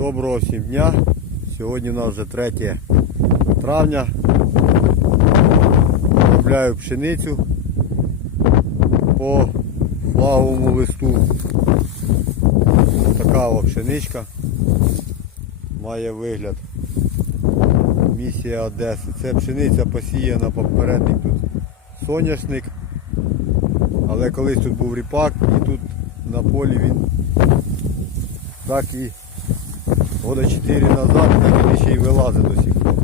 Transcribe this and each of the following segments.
Доброго всім дня. Сьогодні у нас вже 3 травня. Обробляю пшеницю по флаговому листу. Така о пшеничка має вигляд. Місія Одеси. Це пшениця посіяна попередник тут соняшник. Але колись тут був ріпак і тут на полі він так і года 4 назад, так він ще й вилазить до сих пор.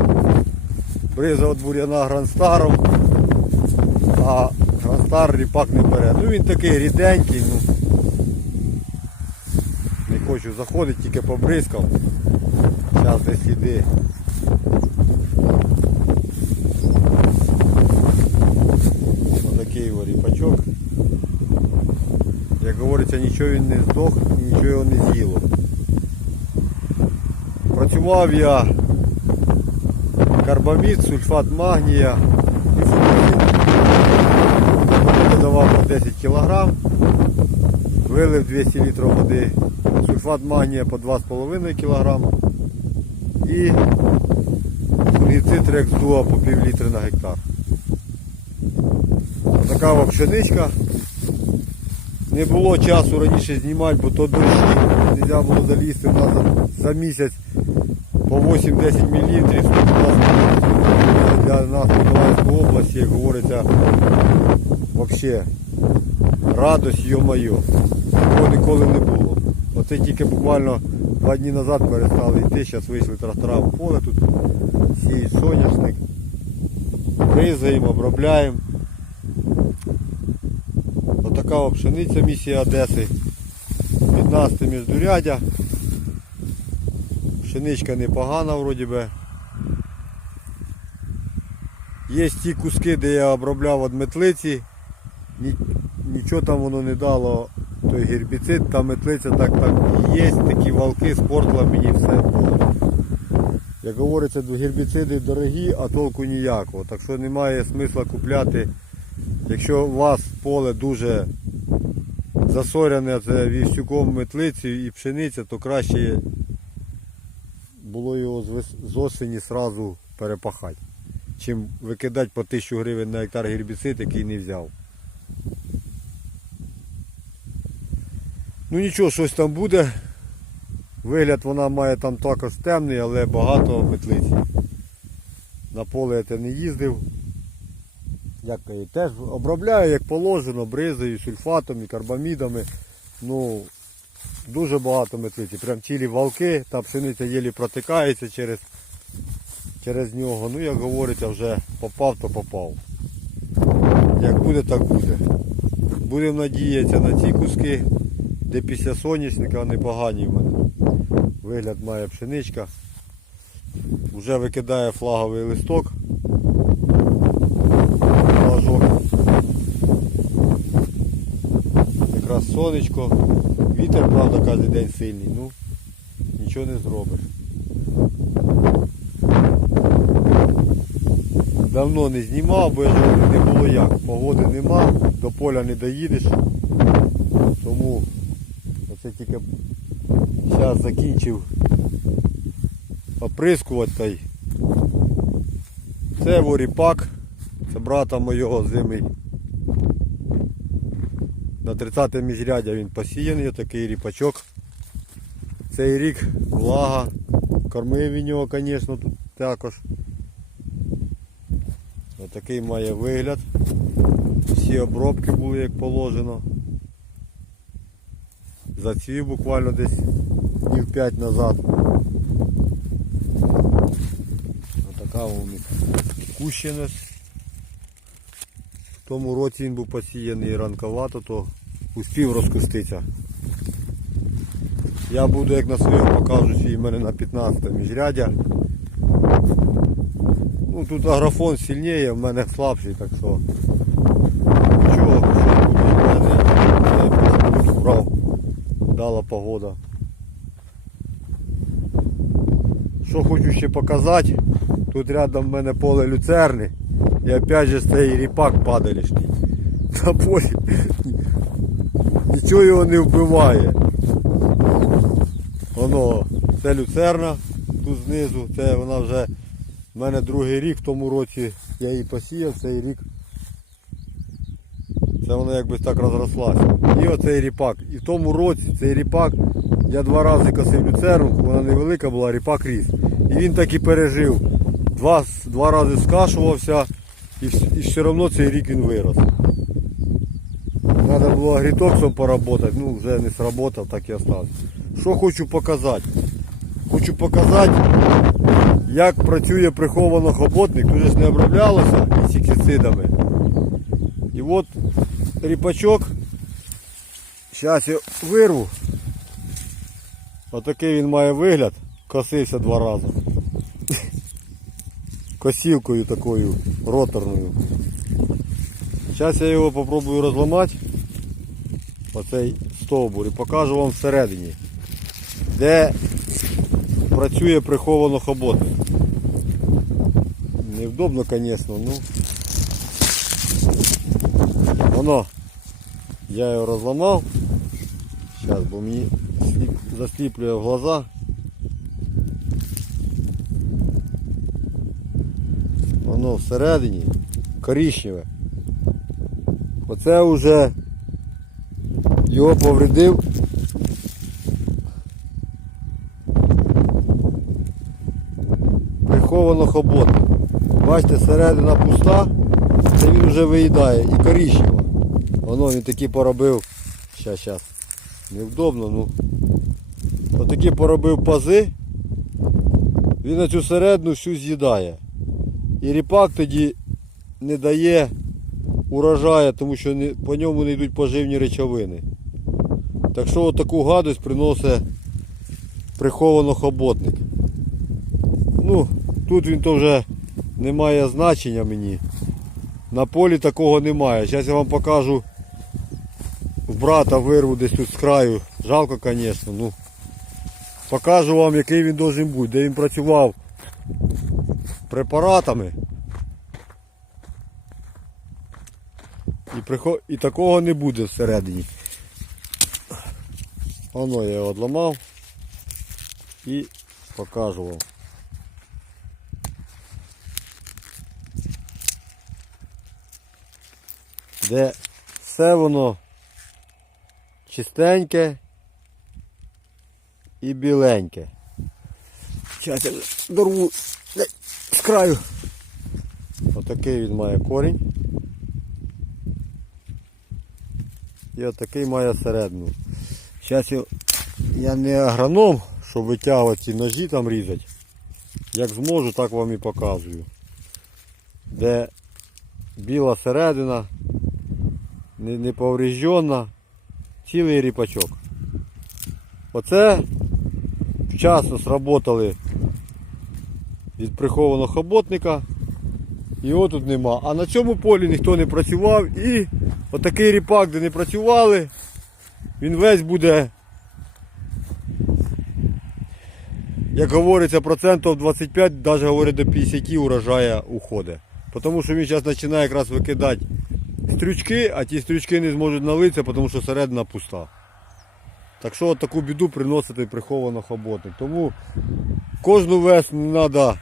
Бриза від бур'яна гранстаром, а гранстар ріпак не бере. Ну він такий ріденький, ну не хочу заходити, тільки побризкав. Зараз десь сліди. Отакий ріпачок. Як говориться, нічого він не здох, нічого його не з'їло. Працював я карбамід, сульфат магнія і фунгін. Додавав по 10 кг, вилив 200 літрів води, сульфат магнія по 2,5 кг і фунгіцид рексдуа по пів літри на гектар. Така от пшеничка. Не було часу раніше знімати, бо то дощі, не можна було залізти. У нас за місяць по 8-10 мл. Для нас Миколаївської області, як говориться, взагалі радость, йо-моє. Такого ніколи не було. Оце тільки буквально два дні назад перестали йти, зараз вийшли трактора в поле, тут сіють соняшник, ризаємо, обробляємо. Отака пшениця місія Одеси. 15 міждурядя. Пшеничка непогана вроді би. Є ті куски, де я обробляв від метлиці. Нічого там воно не дало той гербіцид, та метлиця так так і є, такі валки спортила мені все. Як говориться, гербіциди дорогі, а толку ніякого. Так що немає смисла купляти Якщо у вас поле дуже засоряне це вівсюком, метлицею і пшениця, то краще було його з осені сразу перепахати, чим викидати по 1000 гривень на гектар гербіцид, який не взяв. Ну нічого, щось там буде. Вигляд вона має там також темний, але багато метлиці. На поле я те не їздив. Як теж обробляю як положено, бризою, сульфатом і карбамідами. Ну, дуже багато метлиці. Прям цілі валки, та пшениця єлі протикається через, через нього. Ну, як говориться, вже попав, то попав. Як буде, так буде. Будемо надіятися на ці куски, де після соняшника непогані в мене. Вигляд має пшеничка. Вже викидає флаговий листок флажок. Якраз сонечко. Вітер, правда, кожен день сильний, ну нічого не зробиш. Давно не знімав, бо я ж не було як. Погоди нема, до поля не доїдеш. Тому оце тільки зараз закінчив оприскувати. та й Це воріпак. Це брата мого зимий. На 30 міжрядя він посіяний, такий ріпачок. Цей рік влага. Кормив він його, звісно, тут також. Отакий має вигляд. Всі обробки були як положено. Зацвів буквально десь днів 5 назад. Отака у них кущеність. В тому році він був посіяний ранковато, то успів розкуститися. Я буду як на своєму покажу, свій в мене на 15 міжрядя. Ну тут агрофон сильніє, в мене слабший, так що нічого, що брав, дала погода. Що хочу ще показати, тут рядом в мене поле люцерни. І опять же цей ріпак падалішній. На полі. Нічого його не вбиває. Воно, Це люцерна тут знизу. Це вона вже в мене другий рік в тому році я її посіяв, цей рік. Це вона якби так розрослася. І оцей ріпак. І в тому році цей ріпак я два рази косив люцерну, вона невелика була, ріпак ріс. І він так і пережив. Два, два рази скашувався і, і все одно цей рік він вирос. Було агрітоксом поработати, ну вже не сработав, так і остався. Що хочу показати? Хочу показати, як працює приховано хоботник. Тут ж не оброблялося інсектицидами. І от ріпачок. Зараз я вирву. Отакий він має вигляд. Косився два рази. Косілкою такою роторною. Зараз я його попробую розламати. Оцей стовбур і покажу вам всередині, де працює приховано хоботник. Невдобно, звісно, ну. Воно. Я його розламав. Зараз, бо мені засліплює в глаза. Воно всередині коричневе. Оце вже його повредив. Приховано хоботник. Бачите, середина пуста, це він вже виїдає і коричнева. Воно він такі поробив. Щас, щас. Невдобно, ну. Отакі поробив пази. Він на цю середину всю з'їдає. І ріпак тоді не дає урожаю, тому що по ньому не йдуть поживні речовини. Так що таку гадость приносить приховано хоботник. Ну, тут він то вже не має значення мені. На полі такого немає. Зараз я вам покажу в брата вирву десь тут з краю. Жалко, звісно. Ну, покажу вам, який він должен бути, де він працював препаратами. І, прихо... і такого не буде всередині. Воно я його одламав і покажу вам. Де все воно чистеньке і біленьке. Зараз я дорву з краю. Отакий він має корінь. І отакий має середину. Зараз я, не агроном, щоб витягувати ці ножі там різати. Як зможу, так вам і показую. Де біла середина, не цілий ріпачок. Оце вчасно сработали від прихованого хоботника. Його тут нема. А на цьому полі ніхто не працював і отакий ріпак, де не працювали, він весь буде, як говориться, процентів 25, навіть говорять до 50 урожая уходить. Тому що він зараз починає якраз викидати стрючки, а ті стрючки не зможуть налитися, тому що середина пуста. Так що от таку біду приносити приховано хоботник. Тому кожну весну треба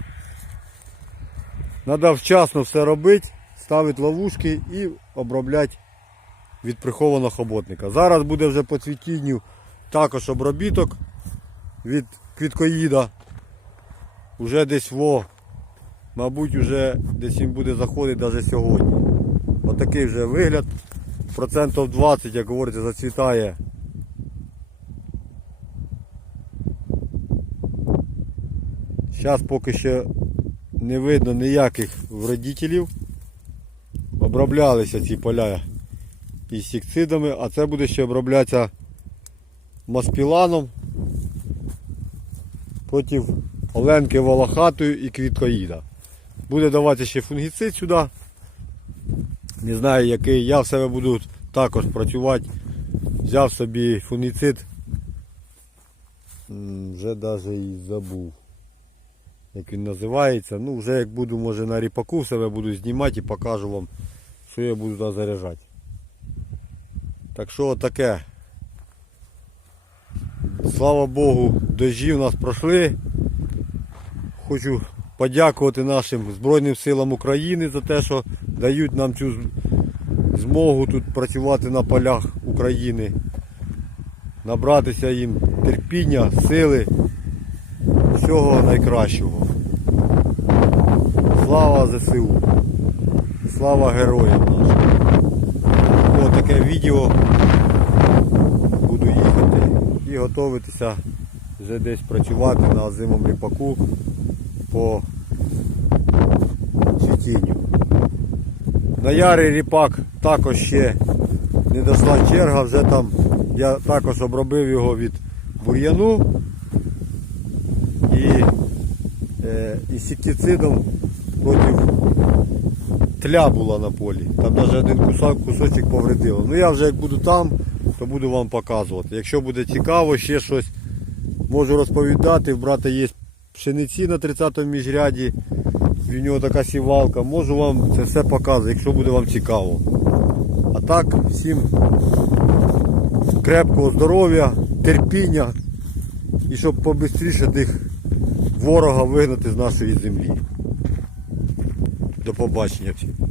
Треба вчасно все робити, ставити ловушки і обробляти від прихованого хоботника. Зараз буде вже по цвітінню також обробіток від квіткоїда. Уже десь во, мабуть, вже десь він буде заходити навіть сьогодні. Отакий вже вигляд. Процентів 20, як говориться, зацвітає. Зараз поки що не видно ніяких вредителів. Оброблялися ці поля інсектицидами, а це буде ще оброблятися маспіланом проти оленки волохатої і квіткоїда. Буде давати ще фунгіцид сюди. Не знаю який. Я в себе буду також працювати. Взяв собі фунгіцид. Вже навіть і забув як він називається. Ну, вже як буду, може на ріпаку себе буду знімати і покажу вам, що я буду туди заряджати. Так що таке. Слава Богу, дожді у нас пройшли. Хочу подякувати нашим Збройним силам України за те, що дають нам цю змогу тут працювати на полях України, набратися їм терпіння, сили, всього найкращого. Слава ЗСУ! Слава героям таке відео. Буду їхати і готуватися вже десь працювати на зимом ріпаку по цвітінню. На ярий ріпак також ще не дійшла черга, вже там я також обробив його від бур'яну і е, інсектицидом проти тля була на полі. Там навіть один кусок, кусочок повредило. Ну я вже як буду там, то буду вам показувати. Якщо буде цікаво, ще щось можу розповідати. В брата є пшениці на 30-му міжряді. В нього така сівалка. Можу вам це все показувати, якщо буде вам цікаво. А так, всім крепкого здоров'я, терпіння і щоб побистріше тих ворога вигнати з нашої землі. До побачення всім.